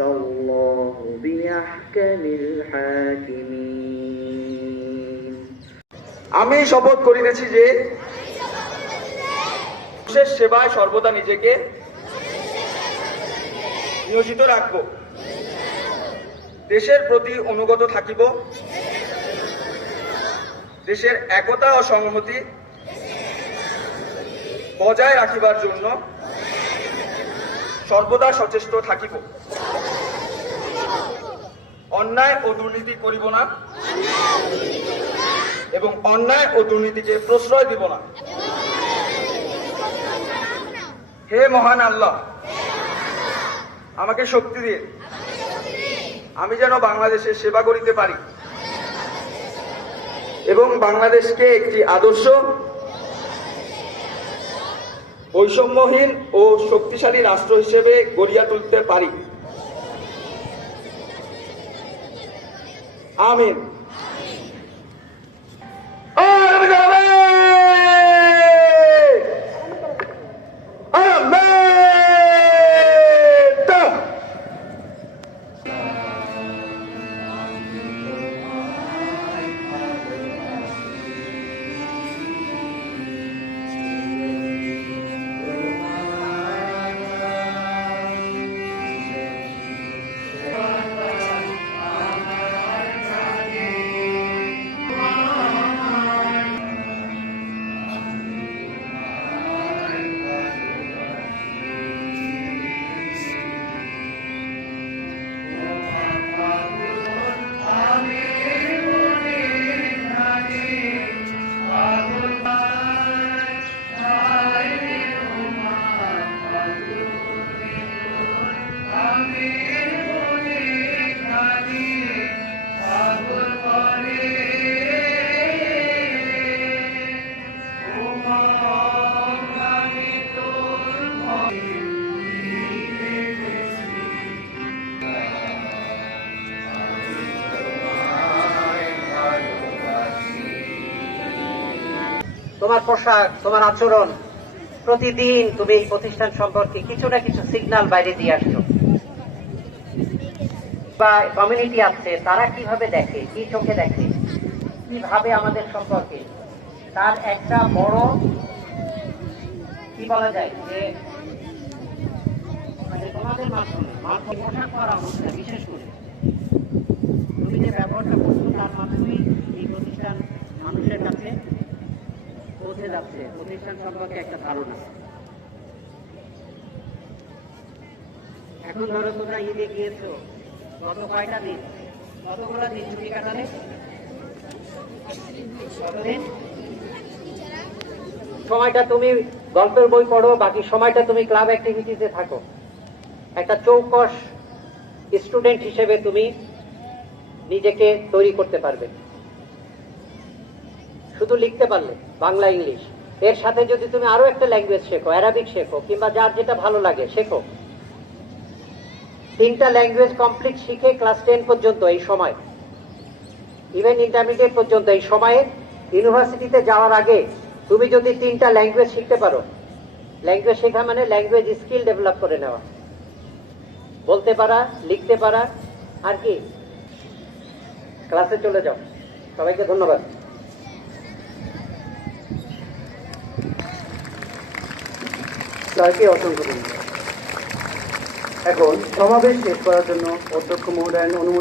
الله بأحكم الحاكمين আমি শপথ করিতেছি যে দেশের সেবায় সর্বদা নিজেকে নিয়োজিত রাখব, দেশের প্রতি অনুগত থাকিব, দেশের একতা ও সংহতি বজায় রাখিবার জন্য সর্বদা সচেষ্ট থাকিব, অন্যায় ও দুর্নীতি করিব না এবং অন্যায় ও দুর্নীতিকে প্রশ্রয় দিব না। হে মহান আল্লাহ, আমাকে শক্তি দিয়ে আমি যেন বাংলাদেশের সেবা করিতে পারি এবং বাংলাদেশকে একটি আদর্শ, বৈষম্যহীন ও শক্তিশালী রাষ্ট্র হিসেবে গড়িয়া তুলতে পারি। আমিন। তোমার পোশাক, তোমার আচরণ, প্রতিদিন তুমি এই প্রতিষ্ঠান সম্পর্কে কিছু না কিছু সিগন্যাল বাইরে দিয়ে আসছো। বা কমিউনিটি আছে, তারা কিভাবে দেখে, কি চোখে দেখে, কিভাবে আমাদের সম্পর্কে, তার একটা বড় কি বলা যায় যে মানে তোমাদের মাধ্যমে পোশাক পরা অবস্থা, বিশেষ করে তুমি যে ব্যবহারটা করছো তার মাধ্যমেই এই প্রতিষ্ঠান মানুষের কাছে পৌঁছে যাচ্ছে, প্রতিষ্ঠান সম্পর্কে একটা ধারণা। এখন ধরো তোমরা ঈদে গিয়েছো, গত কয়টা দিন, কতগুলো দিন ছুটি কাটালে? কতদিন? সময়টা তুমি গল্পের বই পড়ো, বাকি সময়টা তুমি ক্লাব অ্যাক্টিভিটিতে থাকো। একটা চৌকস স্টুডেন্ট হিসেবে তুমি নিজেকে তৈরি করতে পারবে। শুধু লিখতে পারলে বাংলা, ইংলিশ, এর সাথে যদি তুমি আরো একটা ল্যাঙ্গুয়েজ শেখো, অ্যারাবিক শেখো, কিংবা যার যেটা ভালো লাগে শেখো। 3টা ল্যাঙ্গুয়েজ কমপ্লিট শিখে ক্লাস 10 পর্যন্ত এই সময়, ইভেন ইন্টারমিডিয়েট পর্যন্ত এই সময়ে, ইউনিভার্সিটিতে যাওয়ার আগে তুমি যদি 3টা ল্যাঙ্গুয়েজ শিখতে পারো, ল্যাঙ্গুয়েজ শেখা মানে ল্যাঙ্গুয়েজ স্কিল ডেভেলপ করে নেওয়া, বলতে পারা, লিখতে পারা, আর কি। ক্লাসে চলে যাও। সবাইকে ধন্যবাদ। সবাইকে অসংখ্য ধন্যবাদ। এখন সমাবেশ শেষ করার জন্য অধ্যক্ষ মহোদয়ের অনুমতি